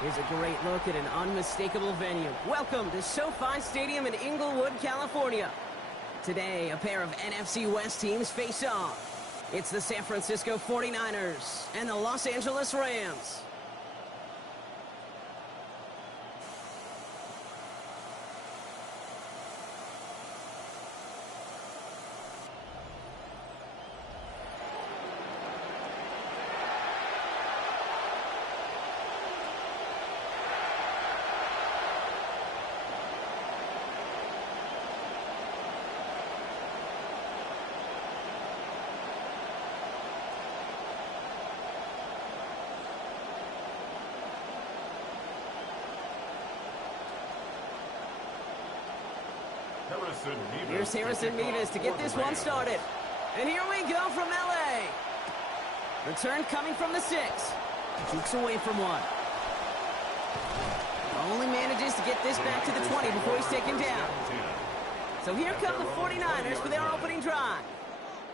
Here's a great look at an unmistakable venue. Welcome to SoFi Stadium in Inglewood, California. Today, a pair of NFC West teams face off. It's the San Francisco 49ers and the Los Angeles Rams. Here's Harrison Mevis to get this one started. And here we go from L.A. Return coming from the 6. Jukes away from one. Only manages to get this back to the 20 before he's taken down. So here come the 49ers for their opening drive.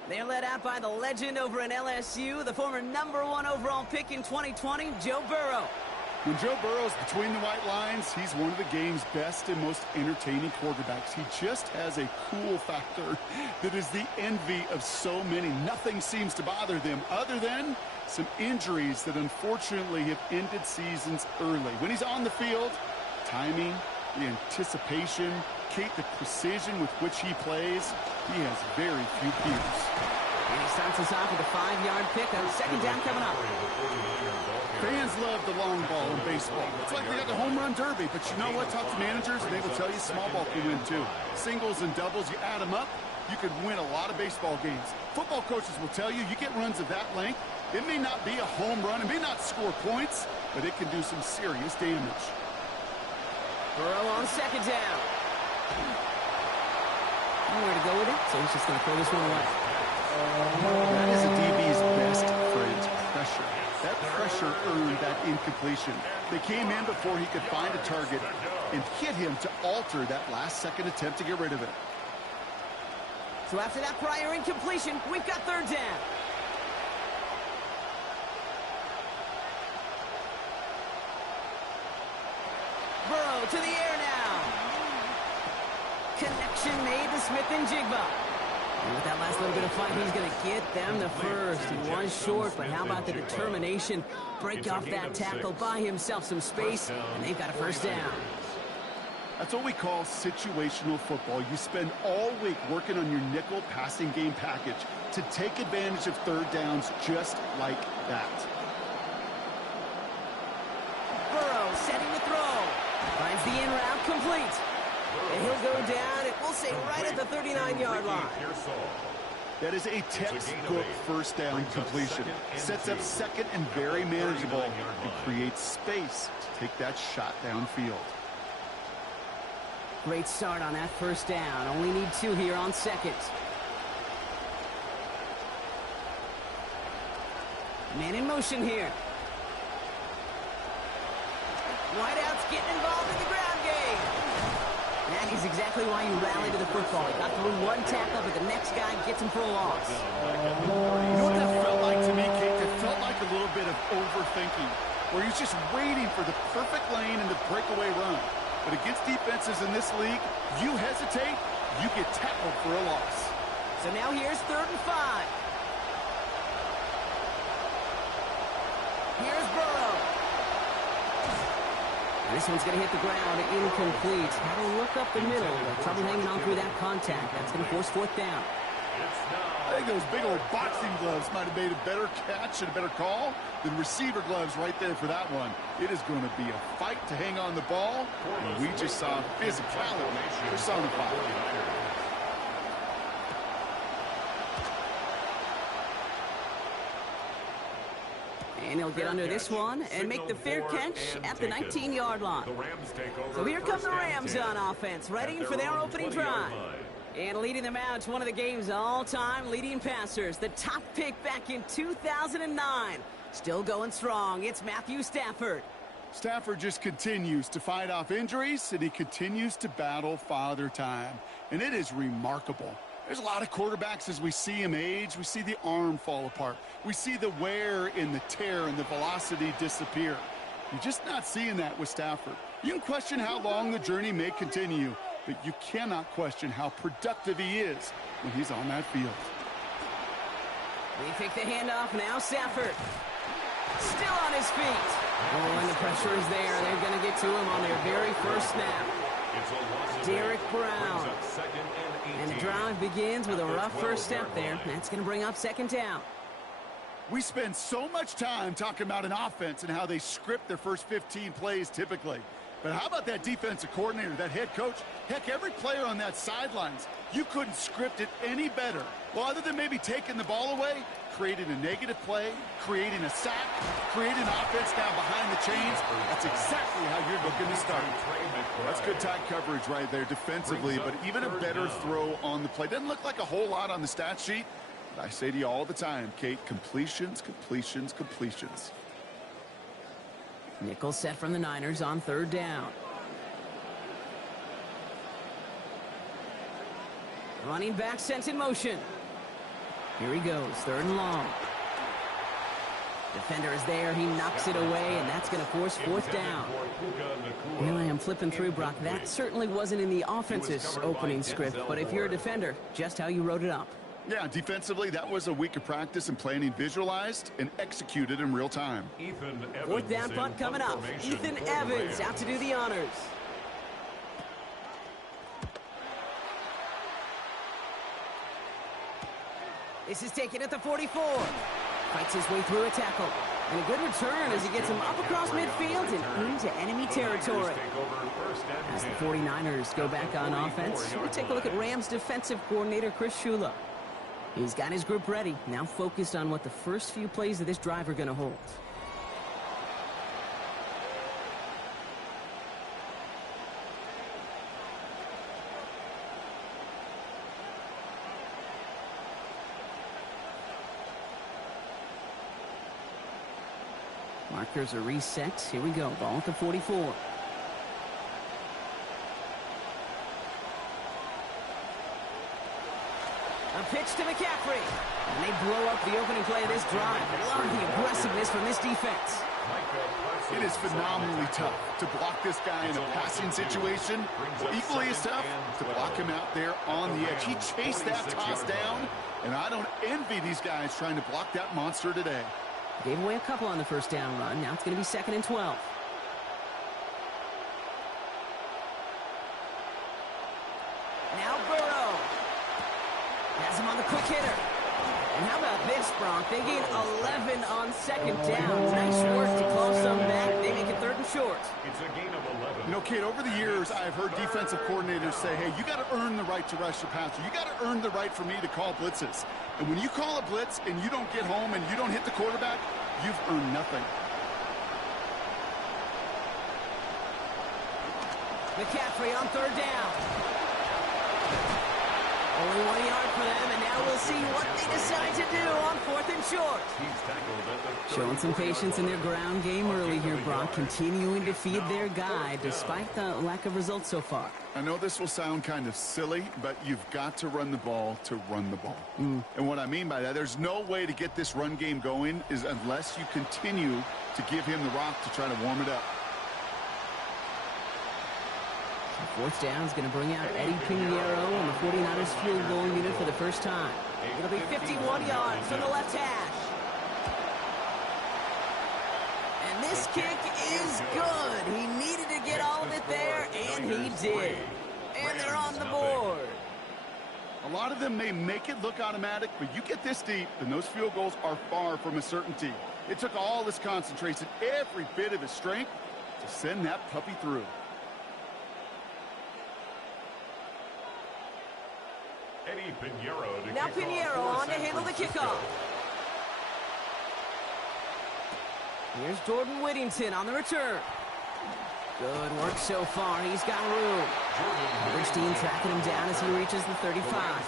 They're led out by the legend over in LSU, the former #1 overall pick in 2020, Joe Burrow. When Joe Burrow's between the white lines, he's one of the game's best and most entertaining quarterbacks. He just has a cool factor that is the envy of so many. Nothing seems to bother them other than some injuries that unfortunately have ended seasons early. When he's on the field, timing, the anticipation, the precision with which he plays, he has very few peers. And he starts us off with a 5-yard pickup. Second down coming up. Fans love the long ball in baseball. It's like they got the home run derby, but you know what? Talk to managers, and they will tell you small ball can win too. Singles and doubles, you add them up, you could win a lot of baseball games. Football coaches will tell you, you get runs of that length, it may not be a home run, it may not score points, but it can do some serious damage. Burrow on second down. Nowhere to go with it, so he's just going to throw this one away. That is a DB's best friend, pressure. That pressure earned that incompletion. They came in before he could find a target and hit him to alter that last-second attempt to get rid of it. So after that prior incompletion, we've got third down. Burrow to the air now. Connection made to Smith-Njigba. And with that last little bit of fight, he's going to get them the first. He was short, but how about the determination? Break off that tackle, buy himself some space, and they've got a first down. That's what we call situational football. You spend all week working on your nickel passing game package to take advantage of third downs just like that. Burrow setting the throw. Finds the in route complete. And he'll go down, it will say right at the 39-yard line. That is a textbook first down completion. Sets up second and very manageable and creates space to take that shot downfield. Great start on that first down. Only need 2 here on second. Man in motion here. Wideouts getting involved in the ground game. That is exactly why you rally to the football. He got through 1 tackle, but the next guy gets him for a loss. You know what that felt like to me, Kate? It felt like a little bit of overthinking, where he's just waiting for the perfect lane and the breakaway run. But against defenses in this league, you hesitate, you get tackled for a loss. So now here's 3rd and 5. Here's Burrow. This one's going to hit the ground, incomplete. Had to look up the middle. Trouble hanging on through that contact. That's going to force 4th down. I think those big old boxing gloves might have made a better catch and a better call than receiver gloves right there for that one. It is going to be a fight to hang on the ball. And we just saw physicality personified. And he'll get under this one and make the fair catch at the 19-yard line. So here come the Rams on offense, ready for their opening drive. And leading them out to one of the game's all-time leading passers, the top pick back in 2009. Still going strong, it's Matthew Stafford. Stafford just continues to fight off injuries, and he continues to battle Father Time. And it is remarkable. There's a lot of quarterbacks as we see him age. We see the arm fall apart. We see the wear in the tear and the velocity disappear. You're just not seeing that with Stafford. You can question how long the journey may continue, but you cannot question how productive he is when he's on that field. We take the handoff now, Stafford. Still on his feet. Oh, and the pressure is there. They're going to get to him on their very first snap. Derek Brown. And the drive begins with a rough first step there. That's going to bring up 2nd down. We spend so much time talking about an offense and how they script their first 15 plays typically. But how about that defensive coordinator, that head coach? Heck, every player on that sidelines, you couldn't script it any better. Well, other than maybe taking the ball away, creating a negative play, creating a sack, creating offense down behind the chains. That's exactly how you're looking to start. That's good tight coverage right there defensively, but even a better throw on the play. Doesn't look like a whole lot on the stat sheet. But I say to you all the time, Kate, completions, completions, completions. Nickel set from the Niners on 3rd down. Running back sent in motion. Here he goes, 3rd and long. Defender is there, he knocks it away, and that's going to force 4th down. Well, I am flipping through, Brock. That certainly wasn't in the offense's opening script, but if you're a defender, just how you wrote it up. Yeah, defensively, that was a week of practice and planning visualized and executed in real time. 4th down punt coming up. Ethan Evans out to do the honors. This is taken at the 44. Fights his way through a tackle. And a good return as he gets him up across midfield and into enemy territory. As the 49ers go back on offense, we take a look at Rams defensive coordinator Chris Shula. He's got his group ready, now focused on what the first few plays of this drive are going to hold. Markers are reset. Here we go. Ball at the 44. A pitch to McCaffrey. And they blow up the opening play of this drive. I love the aggressiveness from this defense. It is phenomenally tough to block this guy in a passing situation. Equally as tough to block him out there on the edge. He chased that toss down, and I don't envy these guys trying to block that monster today. Gave away a couple on the first down run. Now it's going to be 2nd and 12. Now Burrow. Has him on the quick hitter. And how about this, Bronk? They gain 11 on 2nd down. Nice work to close them back. They make it 3rd and short. It's a gain of 11. You know, Kate, over the years, I've heard defensive coordinators say, hey, you got to earn the right to rush your passer. You got to earn the right for me to call blitzes. And when you call a blitz and you don't get home and you don't hit the quarterback, you've earned nothing. McCaffrey on third down. Only 1 yard for them, and now we'll see what they decide to do on 4th and short. Showing some patience in their ground game early here, Brock, continuing to feed their guy despite the lack of results so far. I know this will sound kind of silly, but you've got to run the ball to run the ball. And what I mean by that, there's no way to get this run game going is unless you continue to give him the rock to try to warm it up. 4th down is going to bring out Eddie Pinheiro on the 49ers field goal unit for the first time. It'll be 51 yards from the left hash. And this kick is good. He needed to get all of it there, and he did. And they're on the board. A lot of them may make it look automatic, but you get this deep, and those field goals are far from a certainty. It took all his concentration, every bit of his strength, to send that puppy through. Now Pinheiro on to handle the kickoff. Here's Jordan Whittington on the return. Good work so far. He's got room. Rich team tracking him down as he reaches the 35.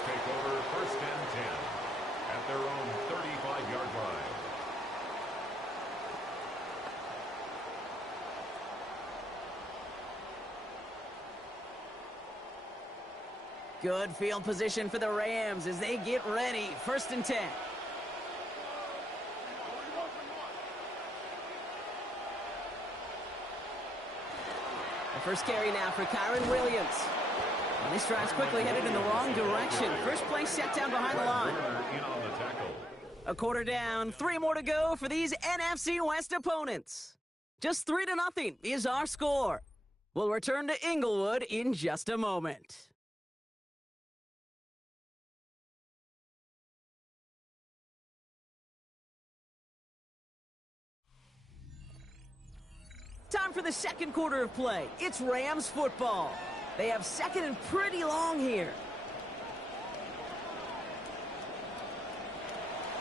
Take over 1st and 10 at their own 35-yard line. Good field position for the Rams as they get ready. 1st and 10. The first carry now for Kyren Williams. And this drive's quickly headed in the wrong direction. First play set down behind the line. A quarter down, 3 more to go for these NFC West opponents. Just 3-0 is our score. We'll return to Inglewood in just a moment. Time for the second quarter of play. It's Rams football. They have 2nd and pretty long here.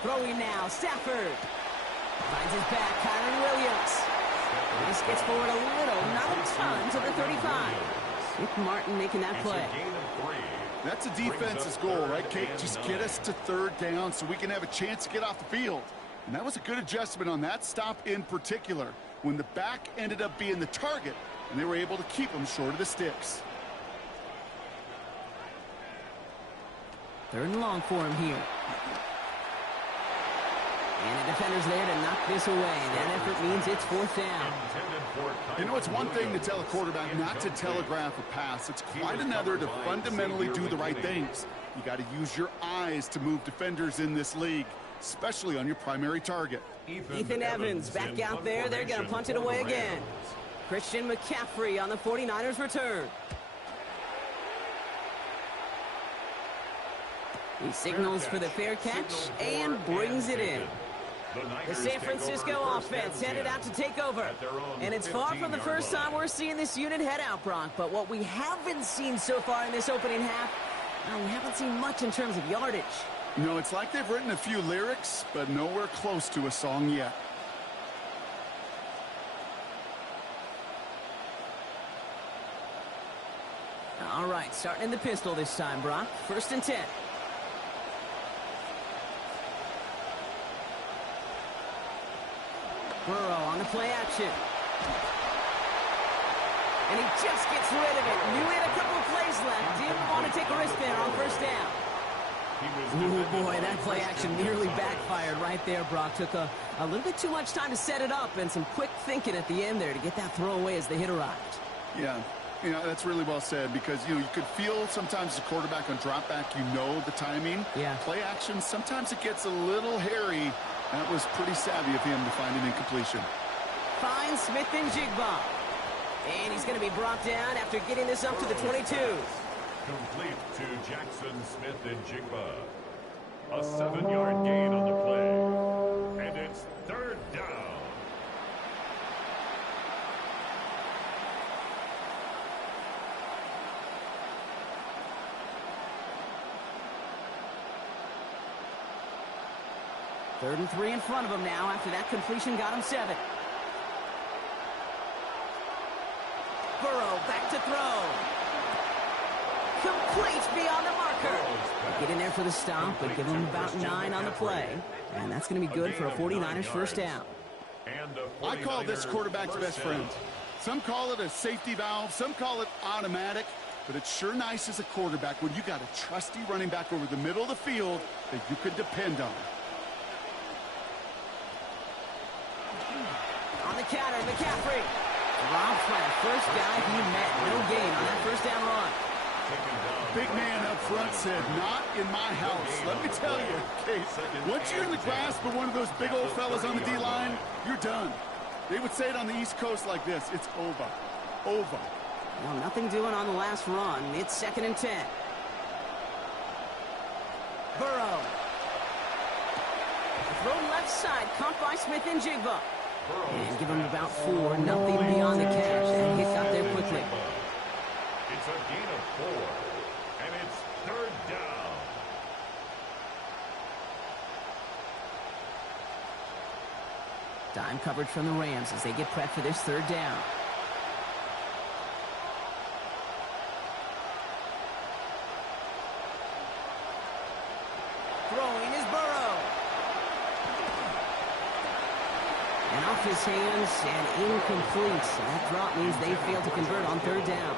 Throwing now, Stafford. Finds his back, Kyren Williams. This gets forward a little, not a ton, to the 35. Nick Martin making that play. That's a defense's goal, right, Kate? Just get us to 3rd down so we can have a chance to get off the field. And that was a good adjustment on that stop in particular, when the back ended up being the target, and they were able to keep him short of the sticks. 3rd and long for him here. And the defender's there to knock this away. That effort means it's 4th down. You know, it's one thing to tell a quarterback not to telegraph a pass. It's quite another to fundamentally do the right things. You got to use your eyes to move defenders in this league, especially on your primary target. Ethan Evans back out there. They're going to punt it away again. Christian McCaffrey on the 49ers return. He signals for the fair catch and brings it in. The San Francisco offense headed out to take over. And it's far from the first time we're seeing this unit head out, Brock. But what we haven't seen so far in this opening half, we haven't seen much in terms of yardage. No, it's like they've written a few lyrics, but nowhere close to a song yet. All right, starting in the pistol this time, Brock. 1st and 10. Burrow on the play action. And he just gets rid of it. Knew he had a couple of plays left. Didn't want to take a risk there on 1st down. Ooh, boy, that play action nearly backfired right there, Brock. Took a little bit too much time to set it up and some quick thinking at the end there to get that throw away as the hit arrived. Yeah, that's really well said because, you could feel sometimes the quarterback on drop back, the timing. Yeah. Play action, sometimes it gets a little hairy. That was pretty savvy of him to find an incompletion. Finds Smith and Jigba. And he's going to be brought down after getting this up to the 22. Complete to Jackson Smith and Jigba. A 7-yard gain on the play. And it's 3rd down. Third and 3 in front of him now after that completion got him 7. Burrow back set to throw. Complete beyond the marker. Get in there for the stop, but give them about 9 on the play. And that's going to be good for a 49ers first down. I call this quarterback's best friend. Some call it a safety valve, some call it automatic, but it's sure nice as a quarterback when you got a trusty running back over the middle of the field that you can depend on. On the counter, McCaffrey. Dropped by the first guy he met. No gain on that first down run. Big man up front said, not in my house. Let me tell you, Case, once you're in the grasp of one of those big old fellas on the D-line, you're done. They would say it on the East Coast like this, it's over. Over. Well, nothing doing on the last run. It's 2nd and 10. Burrow. Thrown left side, caught by Smith-Njigba. And give him about 4, nothing beyond the catch, and he got there quickly. It's a gain of 4, and it's 3rd down. Dime coverage from the Rams as they get prepped for this 3rd down. Throwing is Burrow. And off his hands and incomplete. So that drop means they failed to convert on 3rd down.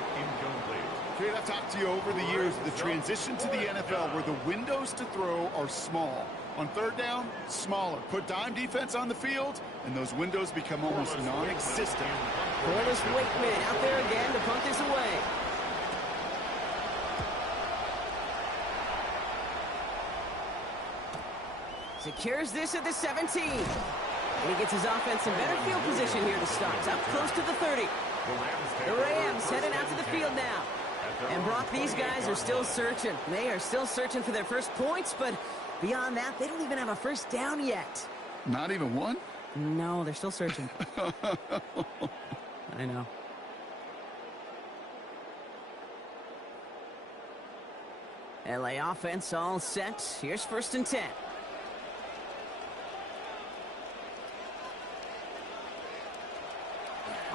Kate, I've talked to you over the years, the transition to the NFL where the windows to throw are small. On 3rd down, smaller. Put dime defense on the field, and those windows become almost non-existent. Corliss Wakeman out there again to punt this away. Secures this at the 17. And he gets his offense in better field position here to start. It's up close to the 30. The Rams heading out to the field now. And Brock, these guys are still searching. They are still searching for their first points, but beyond that, they don't even have a first down yet. Not even one? No, they're still searching. I know. LA offense all set. Here's 1st and 10.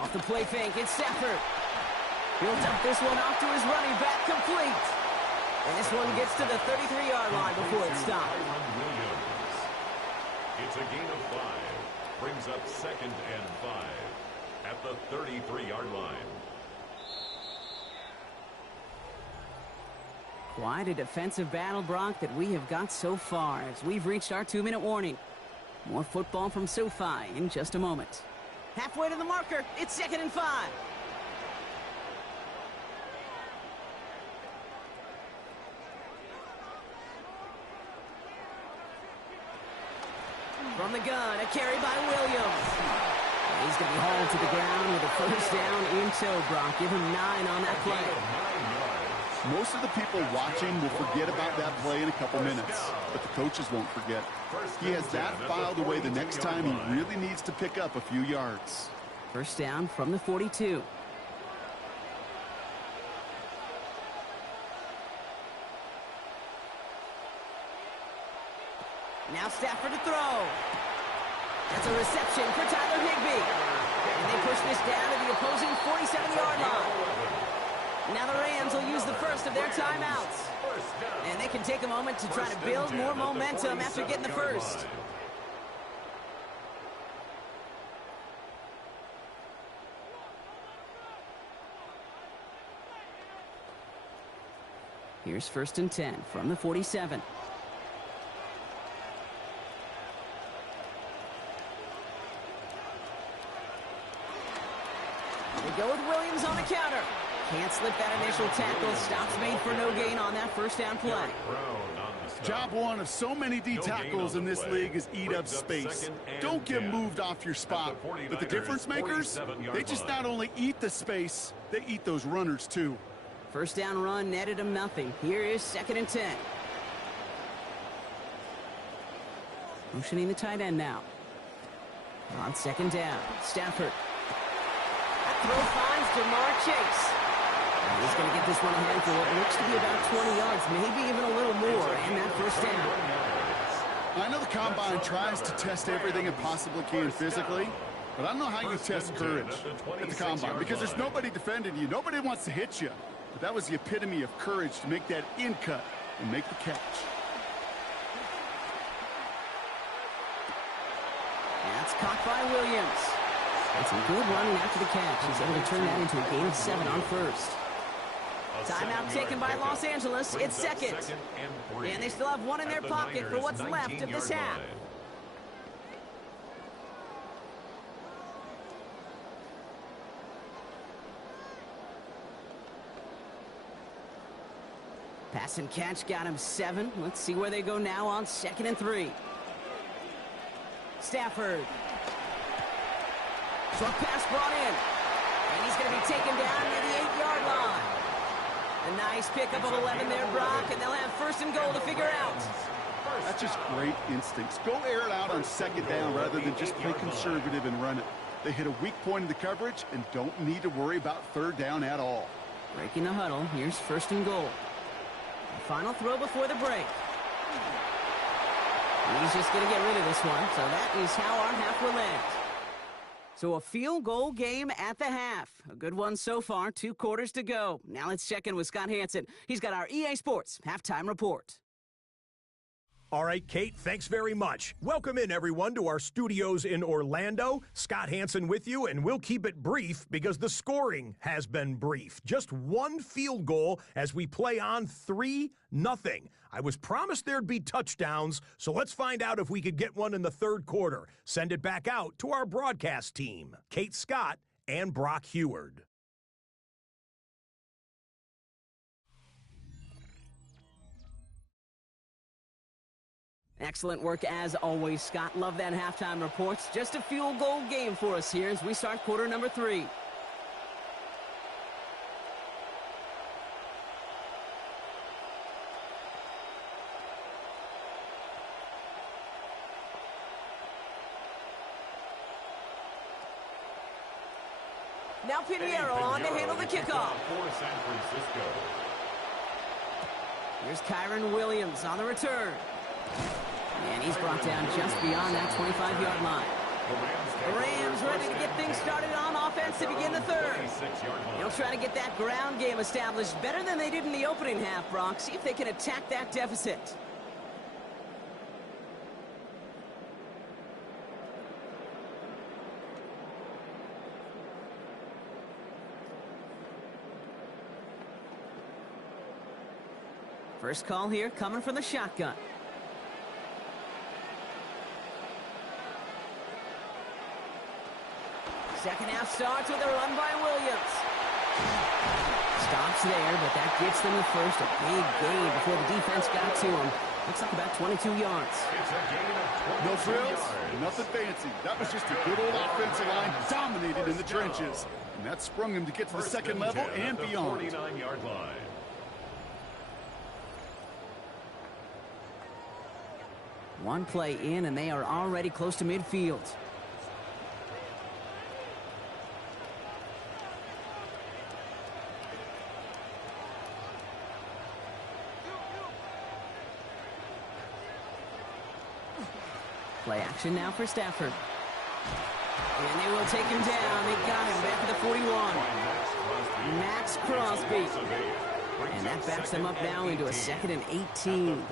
Off the play fake, it's Stafford. He'll dump this one off to his running back, complete. And this one gets to the 33-yard line before it stopped. It's a gain of 5. Brings up 2nd and 5 at the 33-yard line. Quite a defensive battle, Brock, that we have got so far as we've reached our 2-minute warning. More football from SoFi in just a moment. Halfway to the marker, it's 2nd and 5. From the gun, a carry by Williams. And he's going to be hauled to the ground with a first down in tow, Brock. Give him 9 on that play. Most of the people watching will forget about that play in a couple minutes, but the coaches won't forget. He has that filed away the next time he really needs to pick up a few yards. First down from the 42. Now Stafford to throw. That's a reception for Tyler Higbee. And they push this down to the opposing 47-yard line. Now the Rams will use the first of their timeouts. And they can take a moment to try to build more momentum after getting the first. Here's 1st and 10 from the 47. Go with Williams on the counter. Can't slip that initial tackle. Stops made for no gain on that first down play. Job one of so many D tackles in this league is eat up space. Don't get moved off your spot. But the difference makers, they just not only eat the space, they eat those runners too. First down run netted him nothing. Here is 2nd and 10. Motioning the tight end now. On 2nd down, Stafford. Throw finds Jamar Chase. And he's going to get this one ahead for what looks to be about 20 yards, maybe even a little more, and that first down. I know the Combine tries to test everything it possibly can physically, But I don't know how you First test and 10 courage at at the the combine 26-yard because there's line. nobody defending you. Nobody wants to hit you. But that was the epitome of courage to make that in cut and make the catch. That's caught by Williams. It's a good running after the catch. He's able to turn that into a gain of 7 on first. Timeout taken by Los Angeles. It's second. And they still have one in their pocket for what's left of this half. Pass and catch got him 7. Let's see where they go now on 2nd and 3. Stafford. Short pass brought in. And he's going to be taken down near the 8-yard line. A nice pickup of 11 there, Brock, and they'll have 1st and goal to figure out. That's just great instincts. Go air it out on 2nd down rather than just play conservative and run it. They hit a weak point in the coverage and don't need to worry about 3rd down at all. Breaking the huddle. Here's 1st and goal. The final throw before the break. He's just going to get rid of this one, so that is how our half will end. So a field goal game at the half. A good one so far, 2 quarters to go. Now let's check in with Scott Hanson. He's got our EA Sports halftime report. All right, Kate, thanks very much. Welcome in, everyone, to our studios in Orlando. Scott Hanson with you, and we'll keep it brief because the scoring has been brief. Just 1 field goal as we play on 3-0. I was promised there'd be touchdowns, so let's find out if we could get one in the 3rd quarter. Send it back out to our broadcast team, Kate Scott and Brock Heward. Excellent work as always, Scott. Love that halftime reports. Just a field goal game for us here as we start quarter number 3. Now Pinheiro on to handle the kickoff. For San Francisco. Here's Kyron Williams on the return. And he's brought down just beyond that 25-yard line. The Rams ready to get things started on offense to begin the 3rd. They'll try to get that ground game established better than they did in the opening half, Brock. See if they can attack that deficit. First call here coming from the shotgun. Second half starts with a run by Williams. Stops there, but that gets them the first. A big gain before the defense got to him. Looks like about 22 yards. It's a gain of 22 No frills, yards. nothing fancy. That was just a good old offensive line dominated in the trenches. And that sprung him to get to the 2nd level and beyond. 49-yard line. One play in, and they are already close to midfield. Play action now for Stafford. And they will take him down. They got him back to the 41. Max Crosby. And that backs them up now into a 2nd and 18.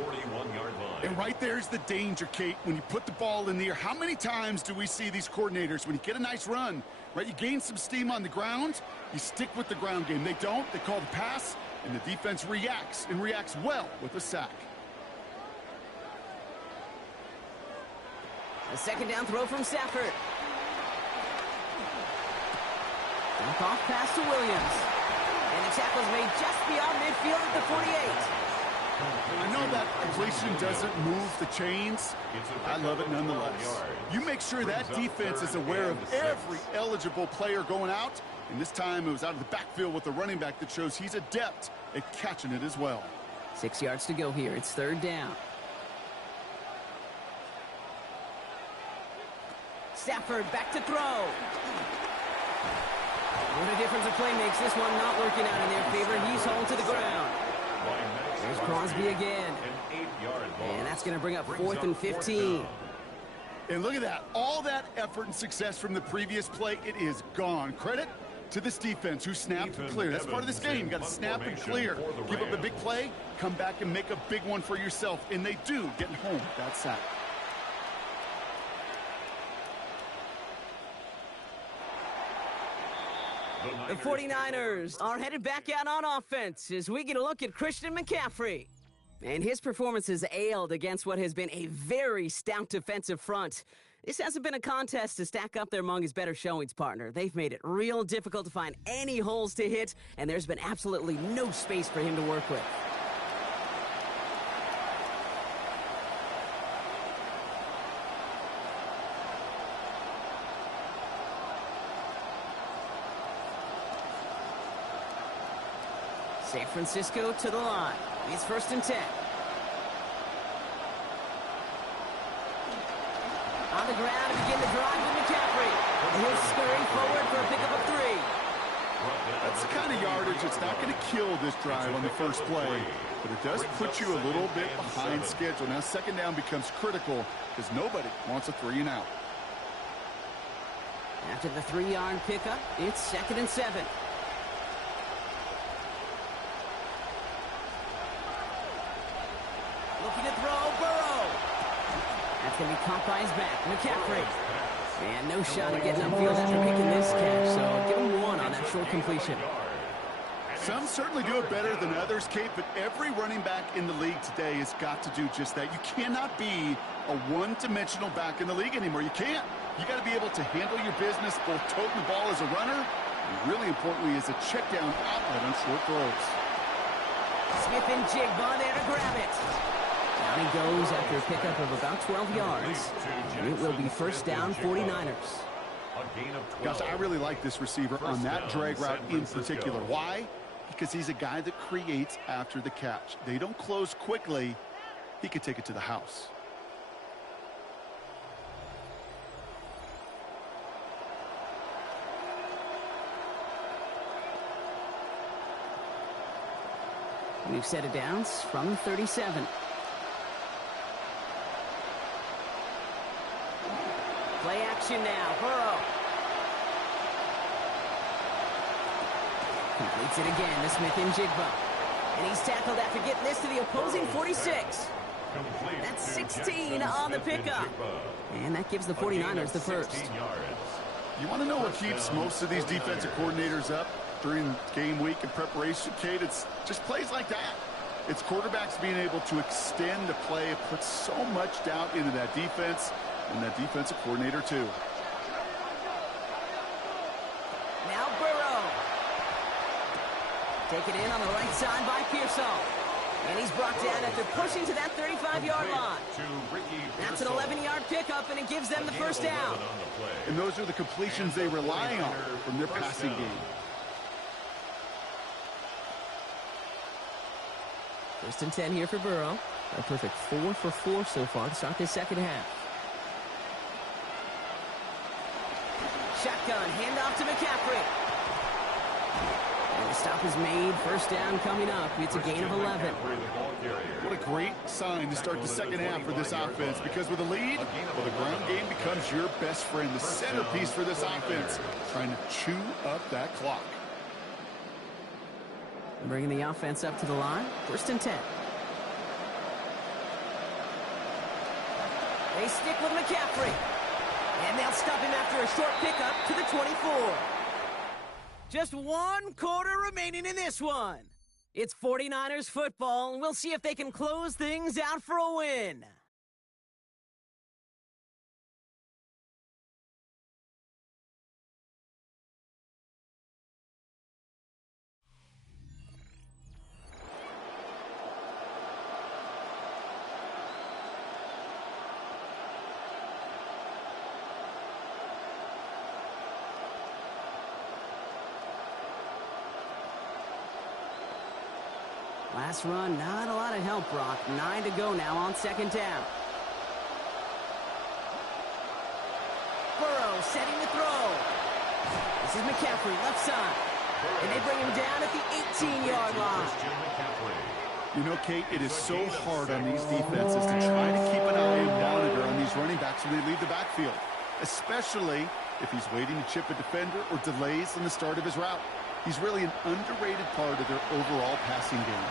And right there's the danger, Kate. When you put the ball in the air, how many times do we see these coordinators, when you get a nice run, right, you gain some steam on the ground, you stick with the ground game. They don't. They call the pass, and the defense reacts, and reacts well with a sack. A 2nd down throw from Stafford. Dump off pass to Williams. And the tackle's made just beyond midfield at the 48. I know that completion doesn't move the chains. I love it nonetheless. You make sure that defense is aware of every eligible player going out. And this time it was out of the backfield with the running back that shows he's adept at catching it as well. 6 yards to go here. It's 3rd down. Stafford back to throw. What a difference a play makes. This one not working out in their favor. He's hauled to the ground. There's Crosby again. And that's going to bring up 4th and 15. And look at that. All that effort and success from the previous play, it is gone. Credit to this defense who snapped and cleared. That's part of this game. You got to snap and clear. Give up a big play, come back and make a big one for yourself. And they do, getting home that sack. The 49ers are headed back out on offense as we get a look at Christian McCaffrey. And his performance has ailed against what has been a very stout defensive front. This hasn't been a contest to stack up there among his better showings, partner. They've made it real difficult to find any holes to hit, and there's been absolutely no space for him to work with. San Francisco to the line. It's 1st and 10. On the ground to begin the drive with McCaffrey. And he'll scurry forward for a pickup of 3. That's the kind of yardage that's not going to kill this drive on the first play, but it does put you a little bit behind schedule. Now 2nd down becomes critical because nobody wants a 3 and out. After the 3-yard pickup, it's 2nd and 7. Looking to throw, Burrow. That's going to be caught by his back. McCaffrey. And no shot at getting upfield after making this catch, so give him 1 on that short completion. Some certainly do it better than others, Kate, but every running back in the league today has got to do just that. You cannot be a one-dimensional back in the league anymore. You can't. You got to be able to handle your business, both toting the ball as a runner, and really importantly as a check-down outlet on short throws. Smith and Jigba there to grab it. Down he goes after a pickup of about 12 yards. And it will be 1st down, 49ers. Gosh, I really like this receiver on that drag route in particular. Why? Because he's a guy that creates after the catch. They don't close quickly. He could take it to the house. We've set it down from 37. Play action now. Burrow. Completes it again to Smith and Jigba. And he's tackled after getting this to the opposing 46. That's 16 on the pickup. And that gives the 49ers the first. You want to know what keeps most of these defensive coordinators up during game week and preparation, Kate? It's just plays like that. It's quarterbacks being able to extend the play. It puts so much doubt into that defense and that defensive coordinator too. Now Burrow. Taken in on the right side by Pearsall. And he's brought down after pushing to that 35-yard line. That's an 11-yard pickup, and it gives them the first down. And those are the completions they rely on from their passing game. 1st and 10 here for Burrow. A perfect 4 for 4 so far to start this 2nd half. Shotgun, handoff to McCaffrey. And the stop is made. 1st down coming up. It's a gain of 11. What a great sign to start the 2nd half for this offense, because with a lead, well, the ground game becomes your best friend, the centerpiece for this offense, trying to chew up that clock. Bringing the offense up to the line. 1st and 10. They stick with McCaffrey. And they'll stop him after a short pickup to the 24. Just 1 quarter remaining in this one. It's 49ers football, and we'll see if they can close things out for a win. Last run, not a lot of help, Brock. 9 to go now on 2nd down. Burrow setting the throw. This is McCaffrey, left side. And they bring him down at the 18-yard line. You know, Kate, it is so hard on these defenses to try to keep an eye and monitor on these running backs when they leave the backfield, especially if he's waiting to chip a defender or delays in the start of his route. He's really an underrated part of their overall passing game.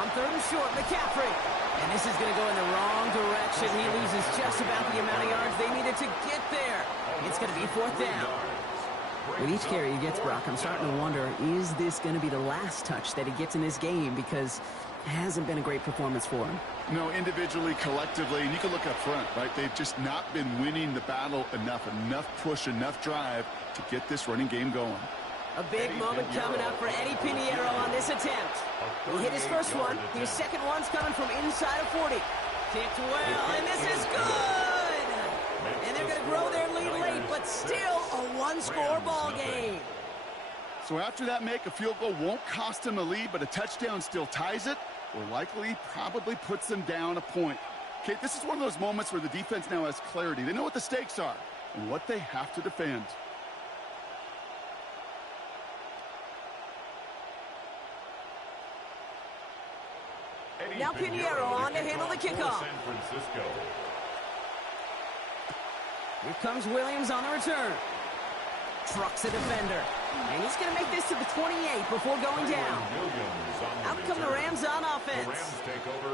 On third and short, McCaffrey. And this is going to go in the wrong direction. He loses just about the amount of yards they needed to get there. It's going to be fourth down. With each carry he gets, Brock, I'm starting to wonder, is this going to be the last touch that he gets in this game? Because it hasn't been a great performance for him. No, individually, collectively, and you can look up front, right? They've just not been winning the battle enough push, enough drive to get this running game going. A big moment coming up for Eddie Pinheiro on this attempt. He hit his first one. His second one's coming from inside of 40. Kicked well, and this is good! And they're going to grow their lead late, but still a one-score ball game. So after that make, a field goal won't cost them a lead, but a touchdown still ties it, or likely probably puts them down a point. Kate, this is one of those moments where the defense now has clarity. They know what the stakes are and what they have to defend. Now Pinheiro on to handle the kickoff. San Francisco. Here comes Williams on the return. Trucks a defender. And he's going to make this to the 28 before going down. Out come the Rams on offense.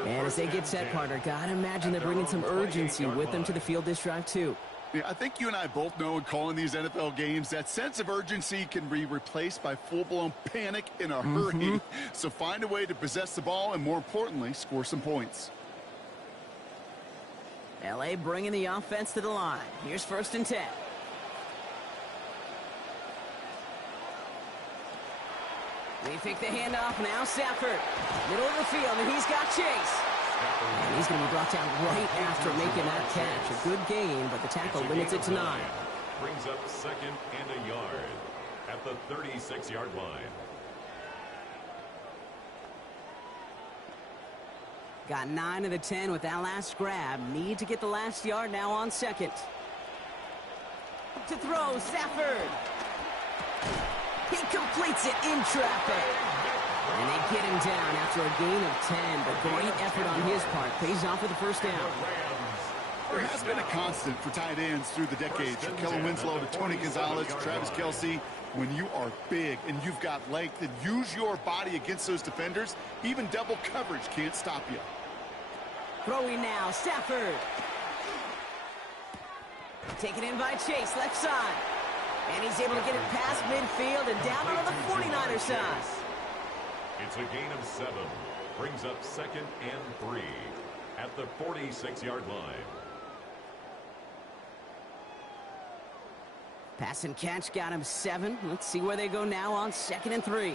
And as they get set, partner, gotta imagine they're bringing some urgency with them to the field this drive, too. Yeah, I think you and I both know in calling these NFL games that sense of urgency can be replaced by full-blown panic in a hurry. So find a way to possess the ball and, more importantly, score some points. L.A. bringing the offense to the line. Here's first and 10. They fake the handoff. Now Stafford. Middle of the field, and he's got Chase. And he's going to be brought down right after making that catch. A good gain, but the tackle limits it to 9. Brings up second and a yard at the 36-yard line. Got 9 of the 10 with that last grab. Need to get the last yard now on second. To throw, Stafford. He completes it in traffic. And they get him down after a gain of 10. But great effort on his part. Pays off with the first down. There has been a constant for tight ends through the decades. From Kellen Winslow to Tony Gonzalez to Travis Kelce. When you are big and you've got length and use your body against those defenders, even double coverage can't stop you. Throwing now, Stafford. Taken in by Chase, left side. And he's able to get it past midfield and down on the 49er side. It's a gain of 7. Brings up second and 3 at the 46-yard line. Pass and catch got him 7. Let's see where they go now on second and 3.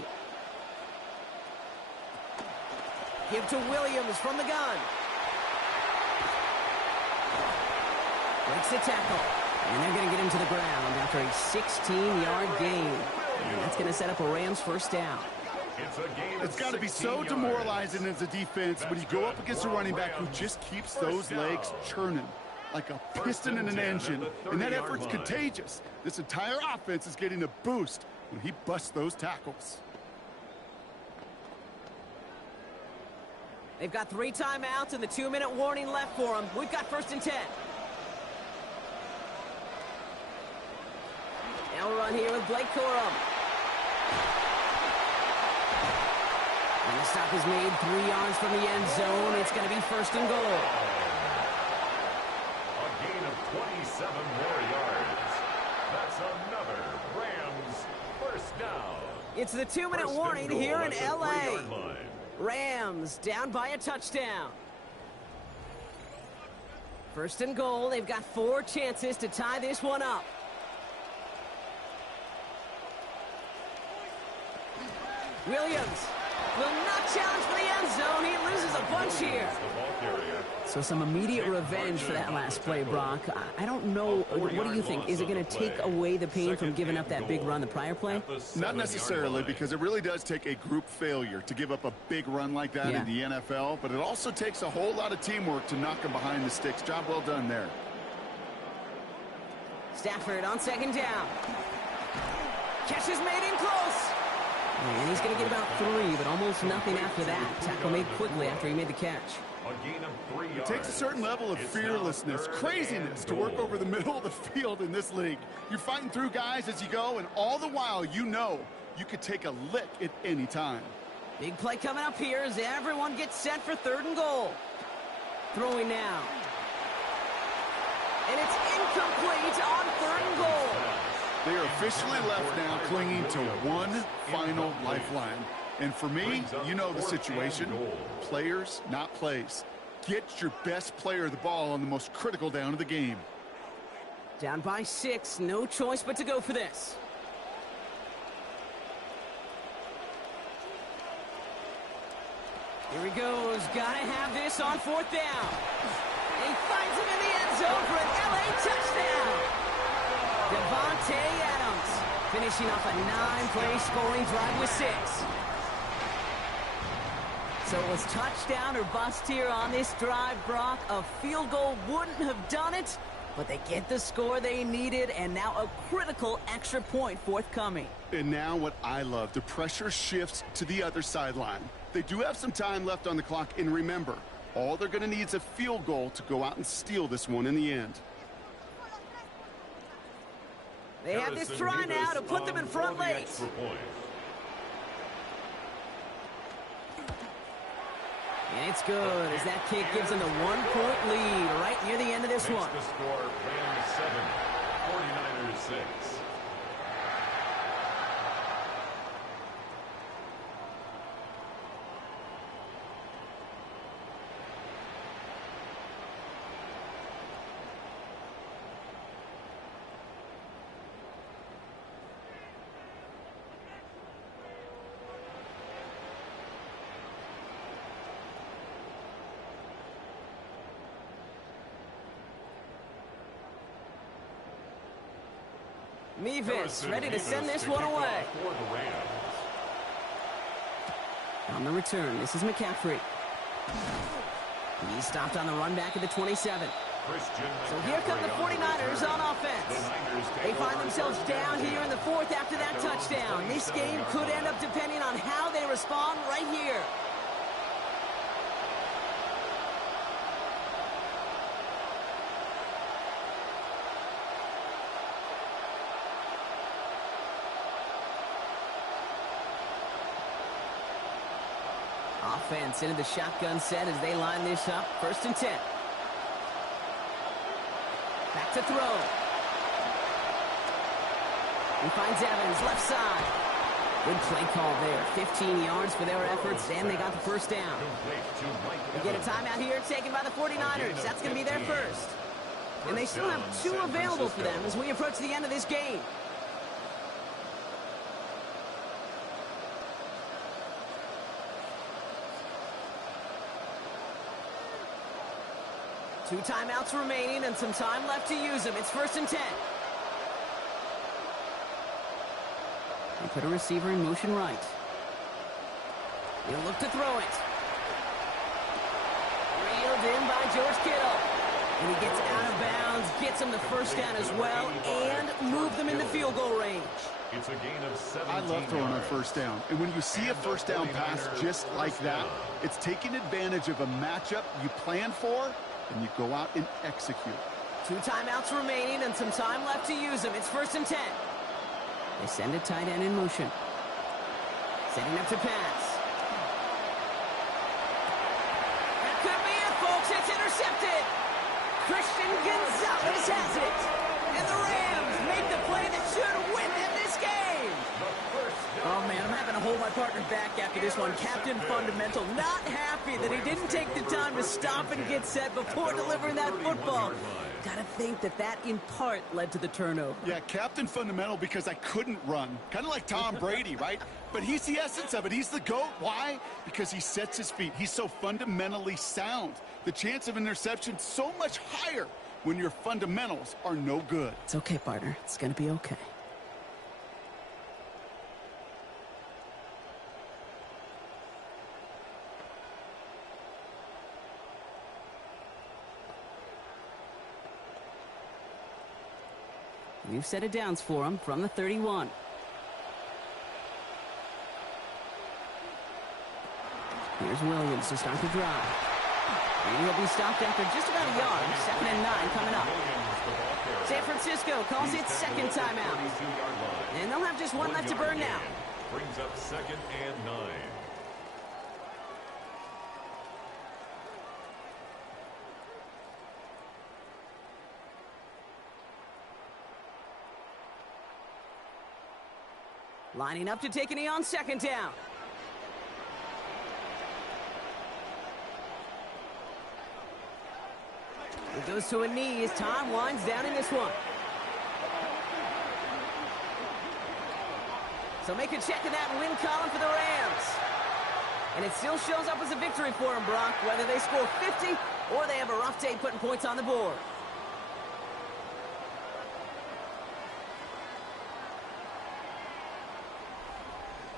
Give to Williams from the gun. Breaks the tackle. And they're going to get him to the ground after a 16-yard gain. And that's going to set up a Rams first down. It's got to be so demoralizing as a defense when you go up against a running back who just keeps those legs churning like a piston in an engine, and that effort's contagious. This entire offense is getting a boost when he busts those tackles. They've got 3 timeouts and the 2-minute warning left for them. We've got first and 10. Now run here with Blake Corum. And the stop is made 3 yards from the end zone. It's going to be first and goal. A gain of 27 more yards. That's another Rams first down. It's the 2-minute warning here in L.A. Rams down by a touchdown. First and goal. They've got 4 chances to tie this one up. Williams will not challenge for the end zone. He loses a bunch here. So some immediate revenge for that last play, Brock. I don't know. What do you think? Is it going to take away the pain from giving up that big run the prior play? Not necessarily, because it really does take a group failure to give up a big run like that in the NFL. But it also takes a whole lot of teamwork to knock him behind the sticks. Job well done there. Stafford on second down. Catch is made in close. And he's going to get about 3, but almost nothing after that. Tackle made quickly after he made the catch. A gain of 3 yards. It takes a certain level of fearlessness, craziness to work over the middle of the field in this league. You're fighting through guys as you go, and all the while you know you could take a lick at any time. Big play coming up here as everyone gets set for 3rd and goal. Throwing now. And it's incomplete on 3rd and goal. They are officially left now clinging to one final lifeline. And for me, you know the situation. Players, not plays. Get your best player the ball on the most critical down of the game. Down by 6, no choice but to go for this. Here he goes, gotta have this on 4th down. He finds him in the end zone for an LA touchdown. Devontae Adams finishing off a 9-play scoring drive with 6. So it was touchdown or bust here on this drive, Brock. A field goal wouldn't have done it, but they get the score they needed, and now a critical extra point forthcoming. And now what I love, the pressure shifts to the other sideline. They do have some time left on the clock, and remember, all they're going to need is a field goal to go out and steal this one in the end. They have this try now to put them in front late. And it's good as that kick gives them the 1-point lead right near the end of this one. The score, Rams 7, 49ers 6. Mevis ready to send this one away. On the return, this is McCaffrey. He stopped on the run back at the 27. So here come the 49ers on offense. They find themselves down here in the 4th after that touchdown. This game could end up depending on how they respond right here. Offense into the shotgun set as they line this up. 1st and 10. Back to throw. He finds Evans, left side. Good play call there. 15 yards for their efforts, and they got the 1st down. They get a timeout here taken by the 49ers. That's going to be their 1st. And they still have 2 available for them as we approach the end of this game. Two timeouts remaining and some time left to use them. It's 1st and 10. They put a receiver in motion right. He'll look to throw it. Reeled in by George Kittle. And he gets out of bounds, gets him the 1st down as well, and move them into field goal range. It's a gain of 17 I love throwing on 1st down. And when you see a 1st down pass just like that, it's taking advantage of a matchup you plan for, and you go out and execute. 2 timeouts remaining and some time left to use them. It's 1st and 10. They send a tight end in motion. Setting up to pass. That could be it, folks. It's intercepted. Christian Gonzalez has it. And the Rams make the play that should win them this game. Oh, man, I'm having to hold my partner back after this one. Captain Fundamental not happy that he didn't take the time to stop and get set before delivering that football. Gotta think that in part led to the turnover. Yeah, Captain Fundamental because I couldn't run. Kind of like Tom Brady, right? But he's the essence of it. He's the GOAT. Why? Because he sets his feet. He's so fundamentally sound. The chance of interception so much higher when your fundamentals are no good. It's okay, partner. It's gonna be okay. We've set it downs for him from the 31. Here's Williams to start the drive. And he'll be stopped after just about a yard. 2nd and 9 coming up. San Francisco calls it second timeout. And they'll have just one left to burn now. Brings up 2nd and 9. Lining up to take a knee on 2nd down. It goes to a knee as time winds down in this one. So make a check in that win column for the Rams. And it still shows up as a victory for them, Brock, whether they score 50 or they have a rough day putting points on the board.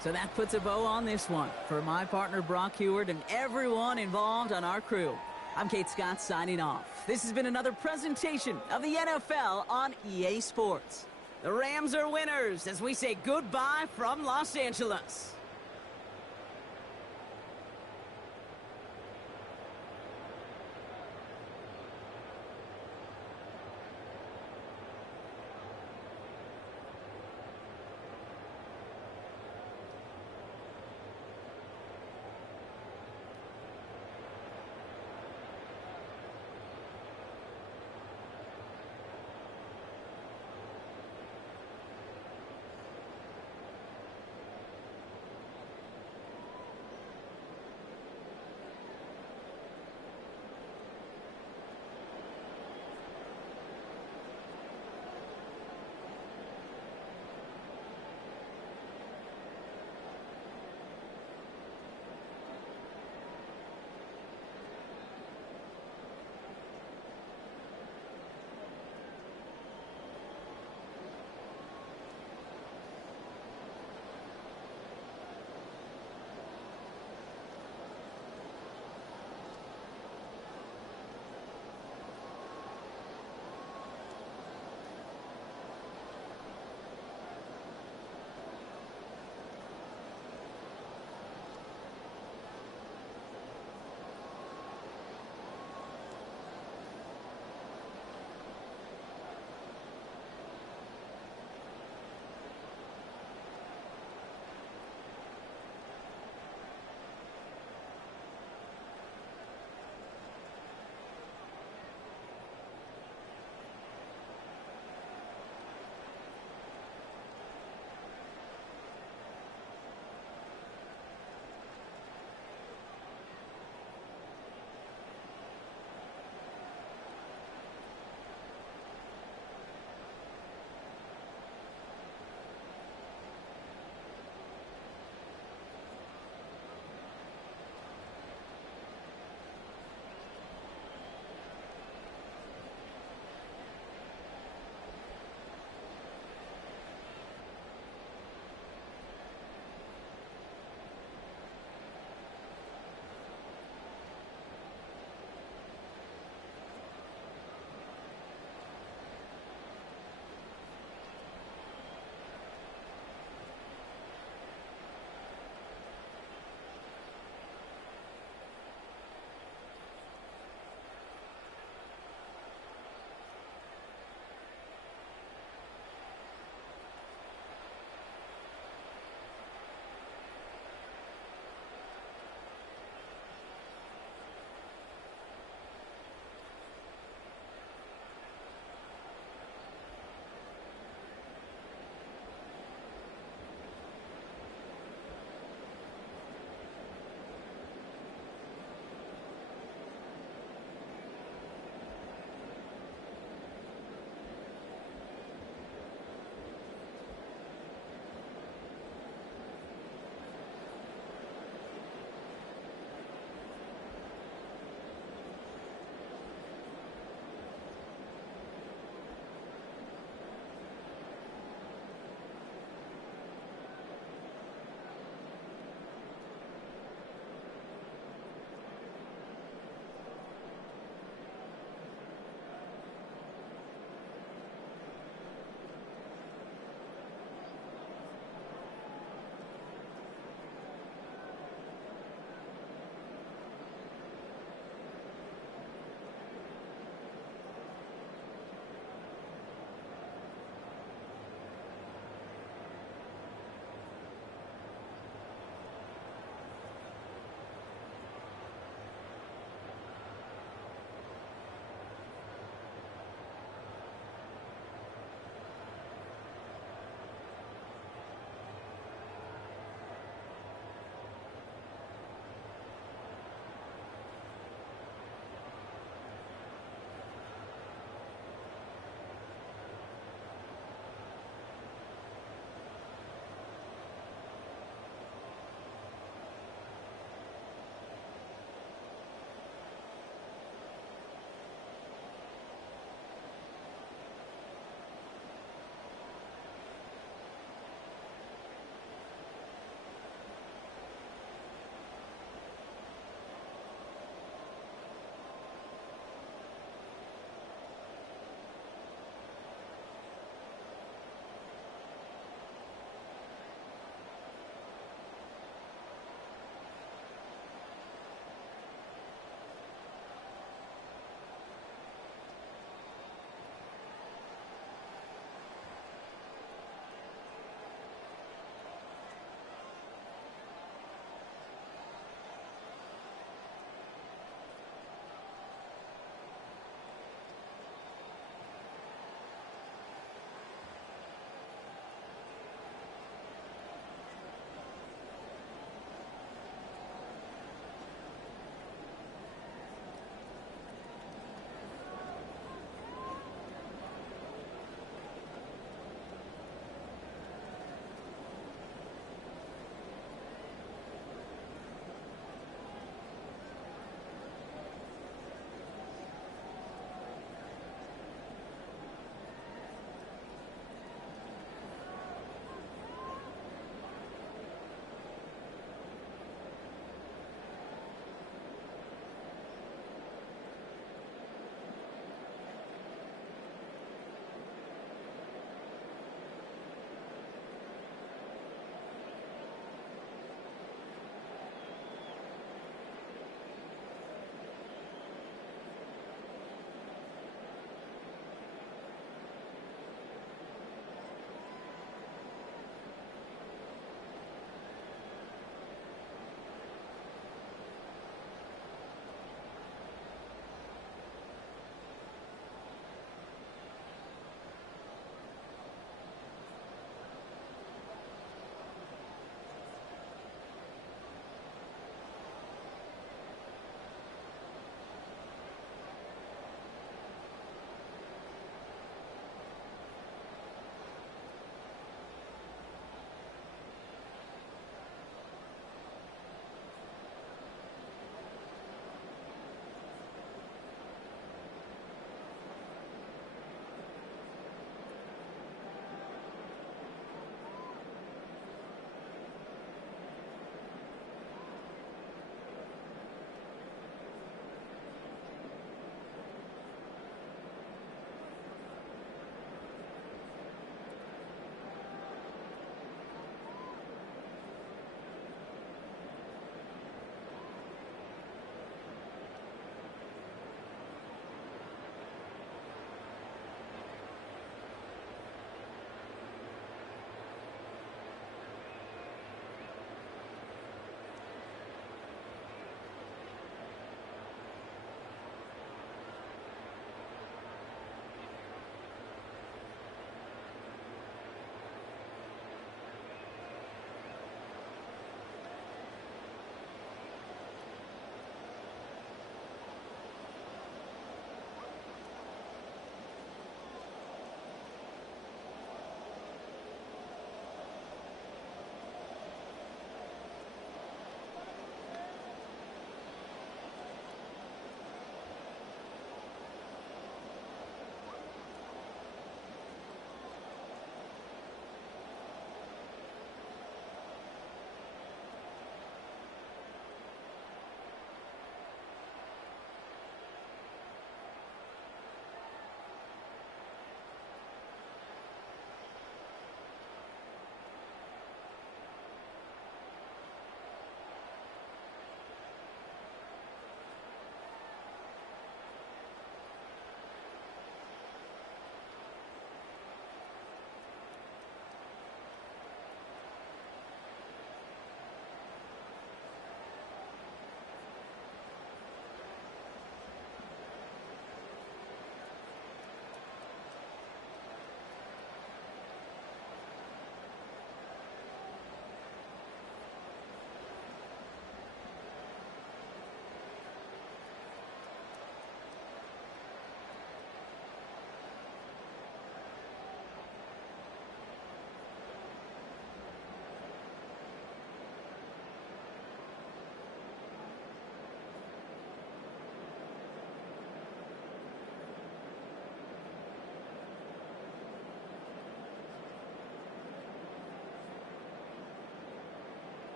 So that puts a bow on this one. For my partner, Brock Huard, and everyone involved on our crew, I'm Kate Scott signing off. This has been another presentation of the NFL on EA Sports. The Rams are winners as we say goodbye from Los Angeles.